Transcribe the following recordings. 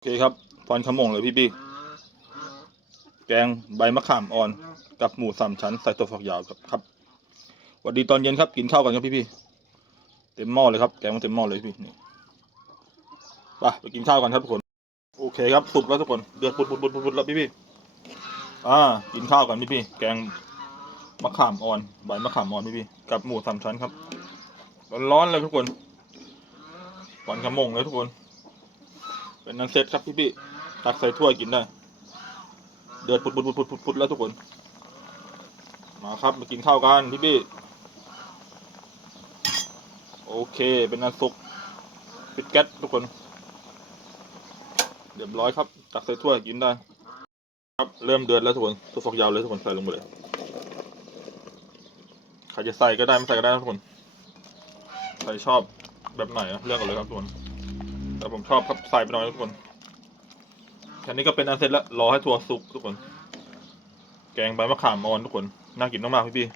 โอเคครับฟอนขมงเลยพี่พี่แกงใบมะขามอ่อนกับหมูสามชั้นใส่ตัวฝักยาวครับครับวัสดีตอนเย็นครับกินข้าวกันครับพี่พี่เต็มหม้อเลยครับแกงมันเต็มหม้อเลยพี่นี่ไปไปกินข้าวกันครับทุกคนโอเคครับสุกแล้วทุกคนเดือดปุดปุดปุดปุดปุดแล้วพี่พี่อ่ากินข้าวกันพี่พี่แกงมะขามอ่อนใบมะขามอ่อนพี่พี่กับหมูสามชั้นครับร้อนๆเลยทุกคนฟอนขมงเลยทุกคน เป็นนังเซตครับพี่พี่ตักใส่ถ้วยกินได้ เดือดปุดปุดปุดปุดปุดปุดแล้วทุกคน มาครับมากินข้าวกันพี่พี่โอเค เป็นน้ำซุปปิดแก๊สทุกคนเรียบร้อยครับ ตักใส่ถ้วยกินได้ ครับเริ่มเดือดแล้วทุกคนตัวฟอกยาวเลยทุกคนใส่ลงไปเลยใครจะใส่ก็ได้ไม่ใส่ก็ได้ทุกคนใครชอบแบบไหนเลือกกันเลยครับทุกคน แต่ผมชอบครับใส่ไปหน่อยทุกคนแค่นี้ก็เป็นอันเสร็จแล้วรอให้ถั่วสุกทุกคน แกงใบมะขามอ่อนทุกคนน่ากินมากๆพี่พี่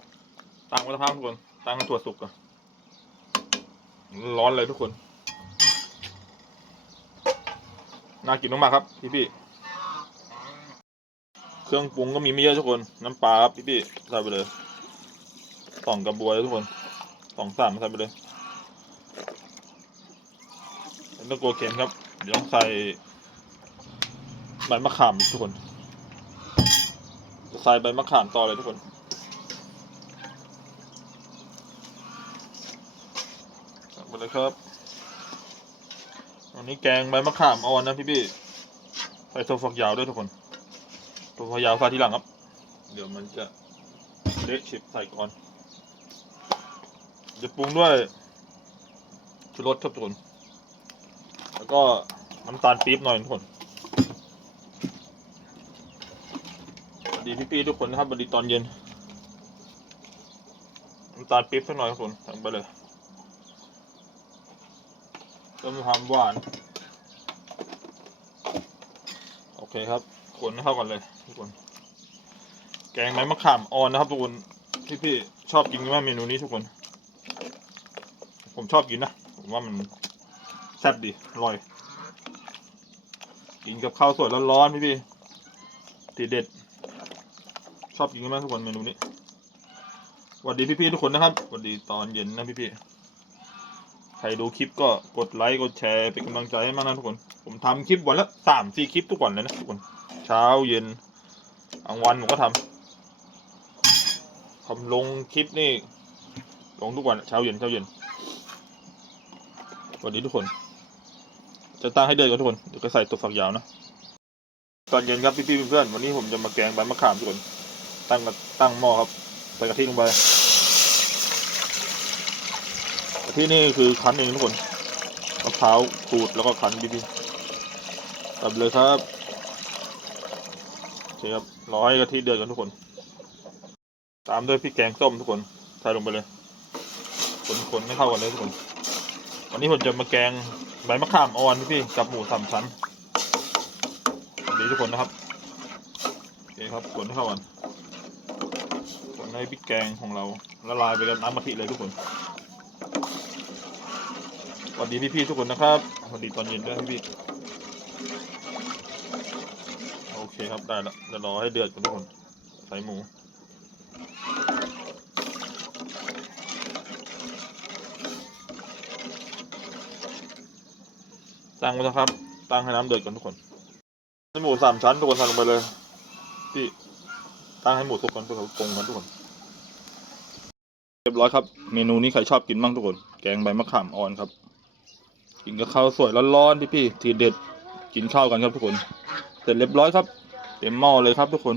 ๆตั้งไว้สักพักทุกคนตั้งให้ถั่วสุกก่อนร้อนเลยทุกคนน่ากินมากๆครับพี่พี่ๆเครื่องปรุงก็มีไม่เยอะทุกคน น้ำปลาครับพี่พี่ๆใส่ไปเลยสองกระบวยทุกคนสองสามใส่ไปเลย ต้องกลัวเค็มครับ เดี๋ยวต้องใส่ใบมะขามทุกคนจะใส่ใบมะขามต่อเลยทุกคนใส่ไปเลยครับ อันนี้แกงใบมะขามอ่อนนะพี่พี่ใส่ถั่วฝักยาวด้วยทุกคนถั่วฝักยาวใส่ทีหลังครับ เดี๋ยวมันจะเละฉิบใส่ก่อน จะปรุงด้วยชูรสครับทุกคน แล้วก็น้ำตาลปี๊บหน่อยทุกคนสวัสดีพี่ๆทุกคนนะครับสวัสดีตอนเย็นน้ำตาลปี๊บสักหน่อยทุกคนใส่ไปเลยเพิ่มความหวาน โอเคครับคนเข้ากันเลยทุกคน แกงไม้มะขามออนนะครับทุกคนพี่ๆชอบกินไหมเมนูนี้ทุกคน ผมชอบกินนะ ผมว่ามัน แซ่บดีอร่อย กินกับข้าวสวยร้อนๆพี่พี่ทีเด็ด ชอบกินมากทุกคนเมนูนี้สวัสดีพี่ๆทุกคนนะครับสวัสดีตอนเย็นนะพี่ๆใครดูคลิปก็กดไลค์กดแชร์เป็นกำลังใจให้มากนะทุกคน ผมทำคลิปวันละสามสี่คลิปทุกวันเลยนะทุกคน เช้าเย็นกลางวันผมก็ทำทำลงคลิปนี่ลงทุกวันเช้าเย็นเช้าเย็นสวัสดีทุกคน จะตั้งให้เดินกันทุกคนเดี๋ยวก็ใส่ตัวฝักยาวนะตอนเย็นครับพี่ๆเพื่อนๆวันนี้ผมจะมาแกงใบมะขามทุกคนตั้งตั้งหม้อครับใส่กะทิลงไปกะทินี่คือคั้นเองทุกคนมะพร้าวขูดแล้วก็คั้นพี่ๆตับเลยครับโอเคครับรอให้กะทิเดือดกันทุกคน ตามด้วยพริกแกงส้มทุกคนใส่ลงไปเลยคนๆให้เข้ากันเลยทุกคน วันนี้ผมจะมาแกงใบมะขามอ่อนพี่ๆกับหมูสามชั้นสวัสดีทุกคนนะครับโอเคครับกดให้เข้ากันกดให้พริกแกงของเราละลายไปกับน้ำกะทิเลยทุกคนสวัสดีพี่ๆทุกคนนะครับสวัสดีตอนเย็นด้วยพี่ๆโอเคครับได้แล้วเดี๋ยวรอให้เดือดกันทุกคนใส่หมู ตั้งไว้นะครับ ตั้งให้น้ำเดือดก่อนทุกคนให้หมูสามชั้นทุกคนใส่ลงไปเลยพี่ตั้งให้หมูสุกก่อนเพื่อเขาปรุงกันทุกคน เรียบร้อยครับ เมนูนี้ใครชอบกินบ้างทุกคน แกงใบมะขามอ่อนครับ กินกับข้าวสวยร้อนๆพี่พี่ๆทีเด็ด กินข้าวกันครับทุกคน เสร็จเรียบร้อยครับ เต็มหม้อเลยครับทุกคน